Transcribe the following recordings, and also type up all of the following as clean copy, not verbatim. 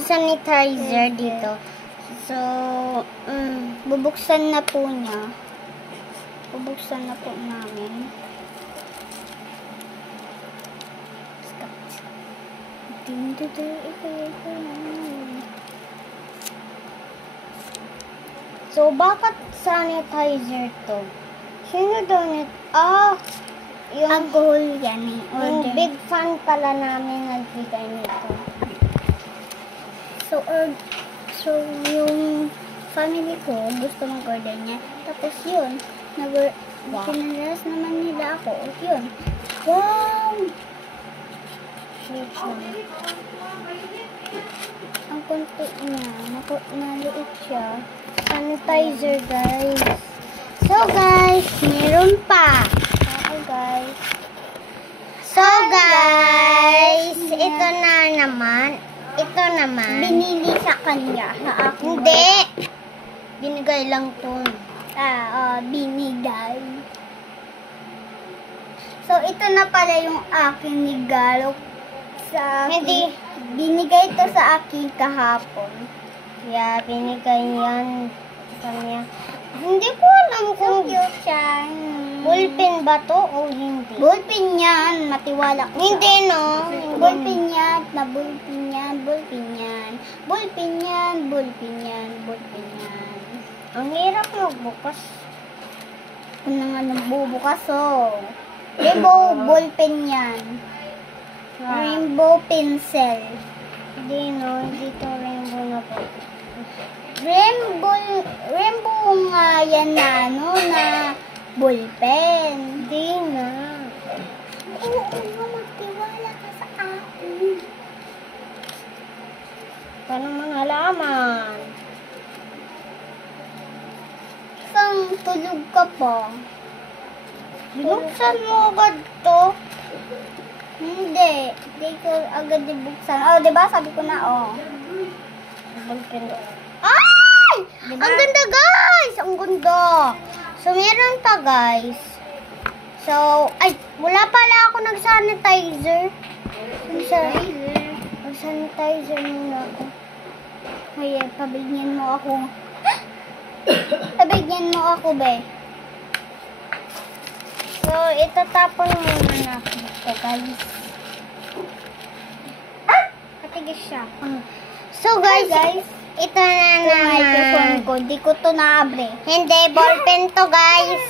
sanitizer dito. So, bubuksan na po niya. Bubuksan na po namin. So, bakit sanitizer to? Sino daw nito? Yung alcohol yan eh. Yung big fan pala namin nagbigay nito. So, yung family ko gusto mag-order niya. Tapos yun, pinalas naman nila ako. Yun. Wow! Ang konti niya. Maliit siya. Sanitizer, guys. So, guys, meron pa. So, guys, ito naman. Binili sa kanya. Hindi. Binigay lang to. Binigay. So, ito na pala yung aking regalo sa akin. Hindi. Binigay to sa akin kahapon. Yeah, binigay yan sa kanya. Hindi ko alam kung cute siya. Ballpen ba to o hindi? Ballpen yan. Matiwala ko. Hindi, no? Ballpen yan. Ballpen yan. Ballpen yan. Ballpen yan. Ballpen yan. Ballpen yan. Ang hirap magbukas. Kung nga nagbubukas, Rainbow ballpen yan. Rainbow pencil. Hindi, no? Hindi to rainbow na po. Rainbow nga yan na, na ballpen. Hindi na. Oo, magtiwala ka sa akin. Paano manghalaman? Isang tulog ka pa. Binuksan mo agad to? Hindi. Hindi ko agad dibuksan. Diba? Sabi ko na, Ay! Diba? Ang ganda, guys! Ang ganda! So, meron pa, guys. So, wala pala ako nag-sanitizer. Nag-sanitizer muna ako. Ay, pabigyan mo ako. Pabigyan mo ako, be. So, itatapon muna natin ito, guys. Patigis siya. So, guys, ito na naman. Microphone ko. Di ko to naabre. Hindi, ballpen to, guys.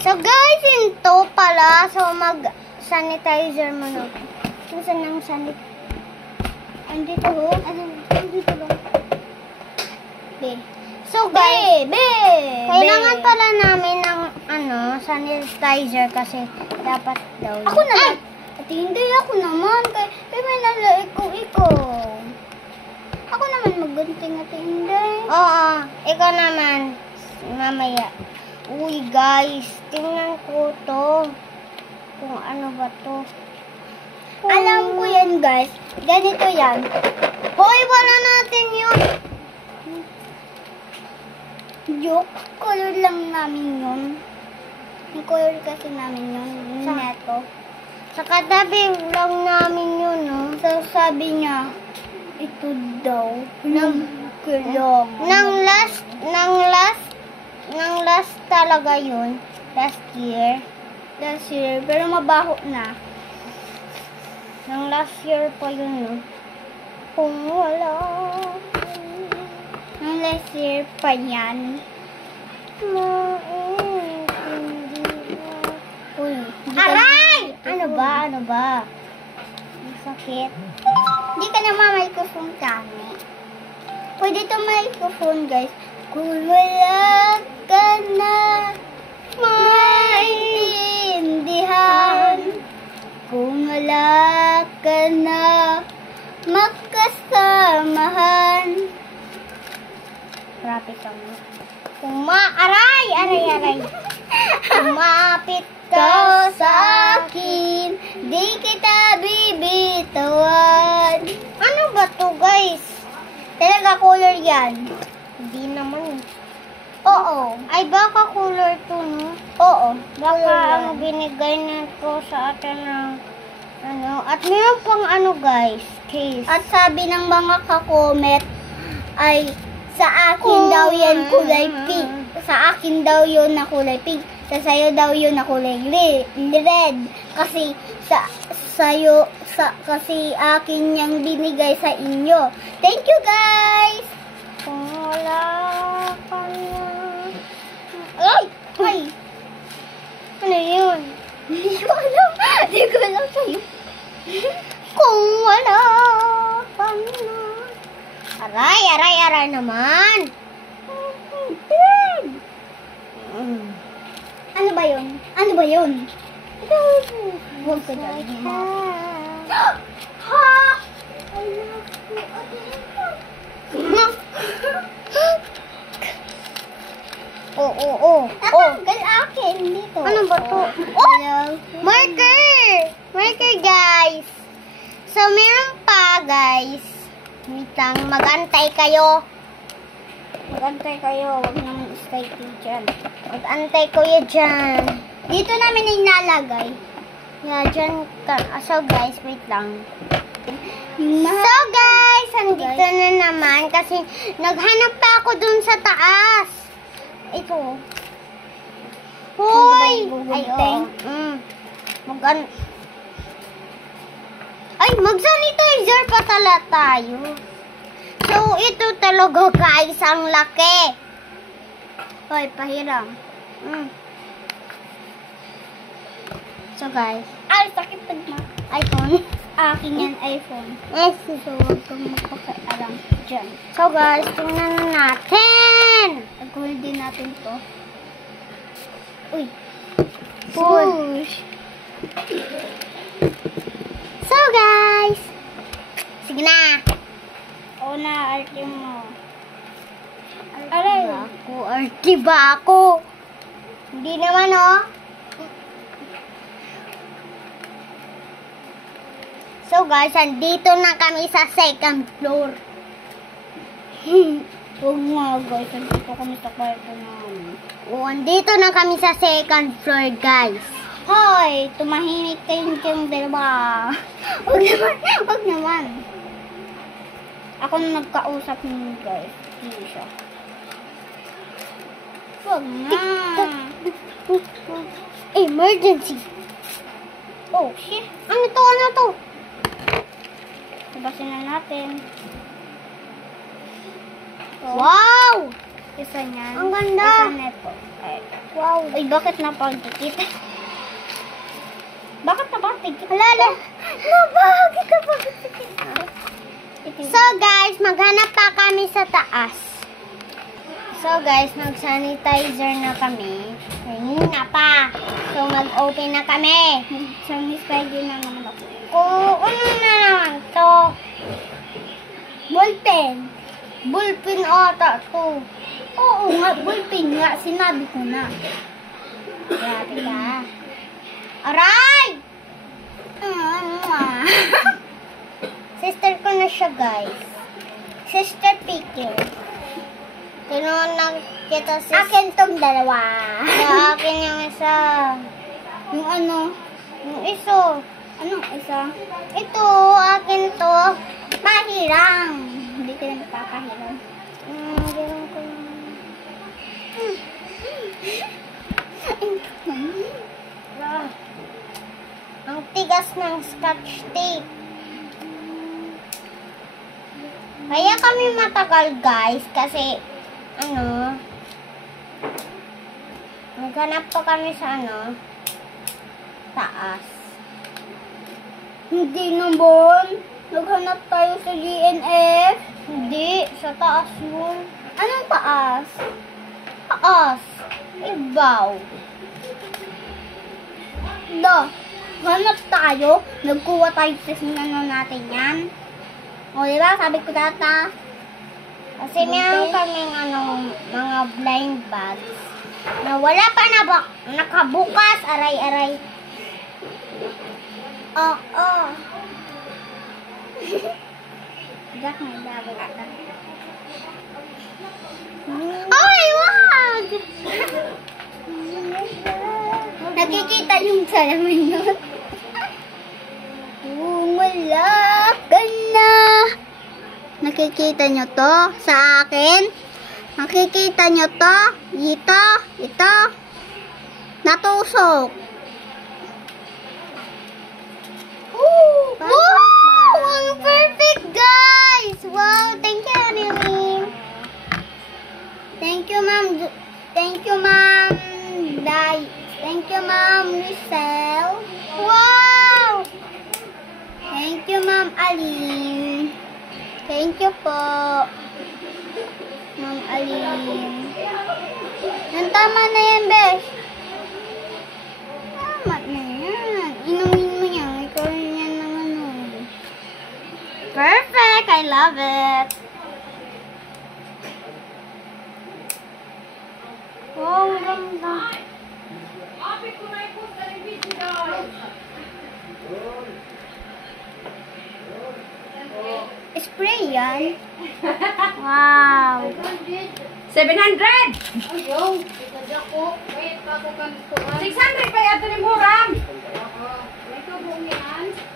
So, guys, ito pala. So, mag-sanitizer muna ako. Saan ang sanitizer? Andito ho? Andito lang. Be. So, guys, kailangan Be. pala namin ng, sanitizer kasi dapat daw. Ako naman. At hindi ako naman. Kaya may nalaik ko ikaw. Ako naman magunting at hindi. Oo, ikaw naman. Mamaya. Uy, guys, tingnan ko to. Kung ano ba to. Alam ko yan, guys. Ganito yan. Hoy, wala natin yun. Joke. Color lang namin yun. Yung color kasi namin yun. Neto. Sa katabi lang namin yun, no? So, sabi niya, ito daw. Nang last talaga yun. Last year. Pero mabaho na. Nang last year pa yun, no? Kung wala. Nang last year pa yan. Uy, Aray! Ano ba? Ang sakit. Hindi ka naman microphone kami. Pwede ito microphone, guys. Kung wala ka na maintindihan, kung wala ka na magkasamahan. Rapid ka mo. Aray! Kumapit Ka sa akin, di kita bibitawan. Ano ba to, guys? Talaga color yan. Hindi naman. Oo. Ay, baka color to, no? Oo. Baka ang binigay na to sa atin ng, At meron pang guys. Kiss. At sabi ng mga kakomet ay sa akin daw yan kulay pink. Sa akin daw yun na kulay pink. Sa sayo daw yun na kulay red. Kasi kasi akin yang binigay sa inyo. Thank you guys! Kung wala ka na. Ay! Ay! Ano yun? Hindi ko alam. Hindi ko alam sa'yo. Kung wala ka na. Aray naman. Ano ba yun? Ano ba yun? Huwag ko dyan. Ha! Oo. Natanggal akin dito. Ano ba to? Oh! Marker! Marker, guys. So, meron pa, guys. Wait lang. Mag-antay kayo. Mag-antay kayo. Huwag naman stay dyan. Mag-antay kayo dyan. Dito namin inalagay. Yeah, dyan ka. So, guys, wait lang. Yung So, guys, andito na naman. Kasi, naghanap pa ako dun sa taas. Ito. Hoy! Ay, Ay, mag-sanitizer pa tala tayo. So, ito talaga, guys, ang laki. Hoy, pahiram. So, guys, Ay, sakit pag iPhone. akin yan iPhone. Yes. So, huwag kang magpakialam dyan. So, guys, tingnan na natin. Nag-hold din natin to. Uy. Push. So, guys. Sige na. O na, arte mo. Aray. Arty ba ako? Hindi naman, oh. So, guys, andito na kami sa second floor. Huwag nga, guys. Nandito kami sa kwarto namin. Oh, andito na kami sa second floor, guys. Hoy, tumahimik kayong dalawa. Huwag naman, huwag naman. Ako na nagkausap niyo, guys. Hindi siya. Huwag na. Emergency. Oh, shit. Ano to? Tabasin na natin. So, Wow! isa niyan. Ang ganda. Isa neto. Ay, Wow. ay, bakit napagdikit? Bakit napagdikit? Halala. Bakit napagdikit? So, guys, maghanap pa kami sa taas. So, guys, nag-sanitizer na kami. Na pa. So, mag-open na kami. Sanitizer na naman ako. Ano na naman to? Ballpen. Bullpen ata to. Oo nga, ballpen nga. Sinabi ko na. Grabe ka. Aray! Sister ko na siya, guys. Sister Picker. Tinunang kita si... Akin tong dalawa. Sa akin yung isa. Yung ano? Yung iso. Anong isa? Ito, akin to. Pahirang. Hindi ka na napapahirang. Ganun ko lang. Ang tigas ng scotch tape. Kaya kami matagal, guys, kasi naghanap pa kami sa taas. Hindi naman. Naghanap tayo sa GNF. Hindi, sa taas yun. Anong taas? Taas. Ibaw. Hanap tayo. Nagkuha tayo sa sinano natin yan. O, diba? Sabi ko data. Kasi meron kaming mga blind bags na wala pa nakabukas. Aray. Oo. Jack, may bago ata. Ay, wag! Nakikita yung salamin nun. Kung wala ka na, Makikita nyo to sa akin. Makikita nyo to. Ito. Natusok. Wow! Ang perfect, guys! Wow! Thank you, Annalyn. Thank you, Ma'am. Thank you, Ma'am. Thank you, Ma'am Lucelle. Wow! Thank you, Ma'am Aline. Thank you po, Ma'am Aline. Tama na yan, Besh. Tama na yan. Inumin mo yan. Ikaw rin yan naman. Perfect! I love it. Wow, ang ganda. Spray yan. Wow. 700! 600 pa yato ni Muram!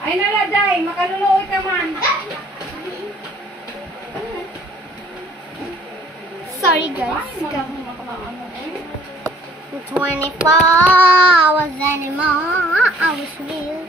Ay naladay, makaluluoy ka man. Sorry, guys. 24 hours anymore. I was real.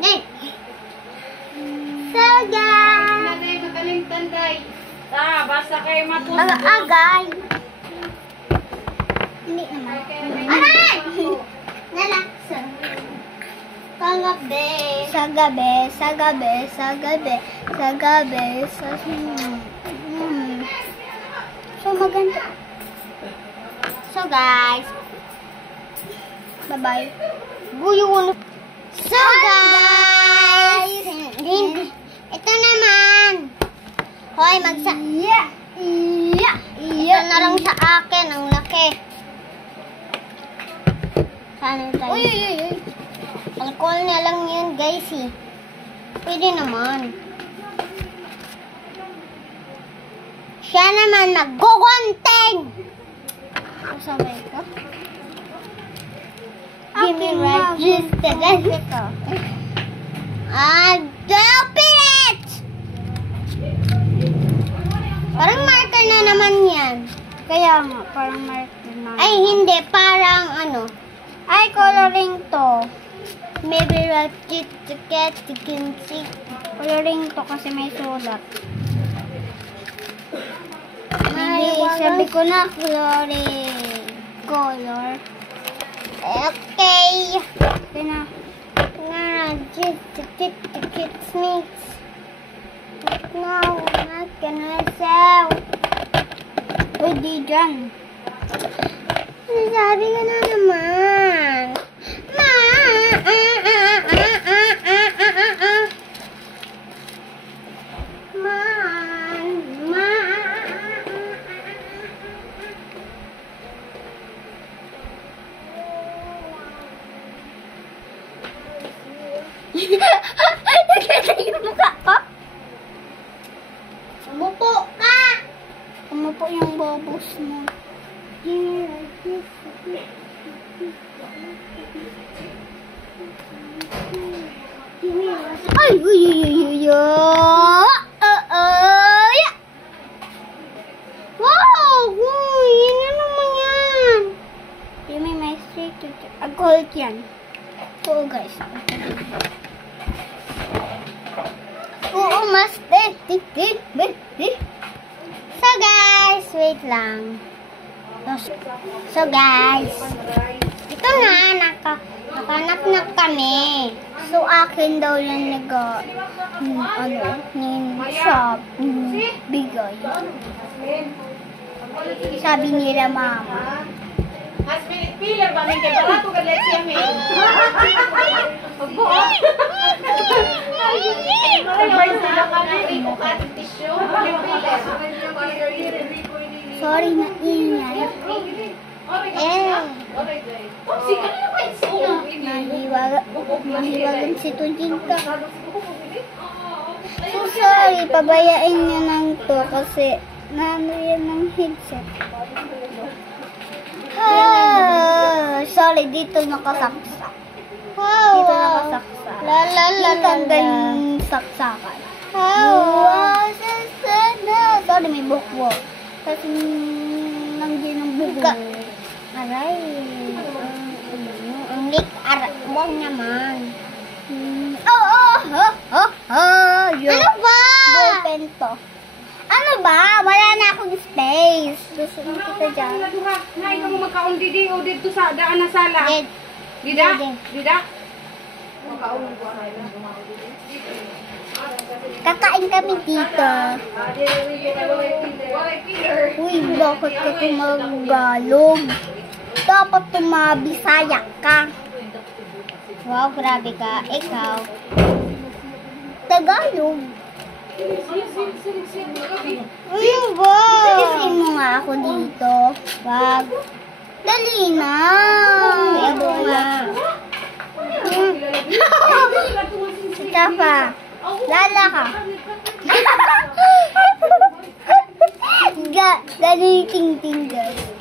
Hey. So, guys. Tanday, makaling tanday. Basta kayo matuto. Agay. Hindi naman. Aray! Nalaksa. Kagabi. Sa gabi. So, maganda. So, guys. Bye-bye. Guyon. So, guys. Ito naman. Hoy, Ito na lang sa akin. Ang laki. Sanitize. Uy. Alcohol na lang yun, guys, eh. Pwede naman. Siya naman mag-gugunting! Sabay ko. Give me register. Drop it! Parang marka na naman yan. Kaya nga, parang marker na. Ay, hindi. Parang ano. Ay, coloring to. Maybe register to get to can see. Coloring to kasi may sulat. Ay, Hindi, sabi ko na coloring. Color. Okay. Okay na. Register to get snakes. No, not gonna sell. Pwede dyan. Sabi ka na naman. Nakita yung mukha ko. Umupo ka! Umupo yung bobos mo. Ay, Wow! Uy, yan na naman yan. Yung may maestri. Gold yan. Oo, guys. Oo, mas So guys, wait lang. So guys, ito na, nakanap na kami. So, akin daw yan shop, bigay. Sabi nila mama. Has-minute filler ba? May kaya barato ka let's siya may. Pagbuo. Sorry na ingay. Mahiwagan si Tunjinka. So, sorry, pabayain niyo lang to kasi naano yan ng headset. Sorry, dito nakasaksak. Wow! Dito nakasaksak. La la la la Tanggal la. yung saksakan. Wow, sana. Sorry, may buhok. Kasi nandiyan ang buhok. Aray. Ang lik, wag naman. Ano ba? Ballpen to. Ano ba? Wala na akong space. Gusto ko kita dyan. Nay ka mo magkaon didi o dito sa daan na sala. Did. Dida? Didi. Dida? Magkaon ko ay lang. Kakain kami dito. Uy, bakit ka tumagalog? Dapat tumabisaya ka. Wow, grabe ka. Ikaw. Tagalog. Ano ba? Kisin mo nga ako dito. Wag. Dali na. Ito nga. Ika pa. Lala ka. Dali ting-ting guys.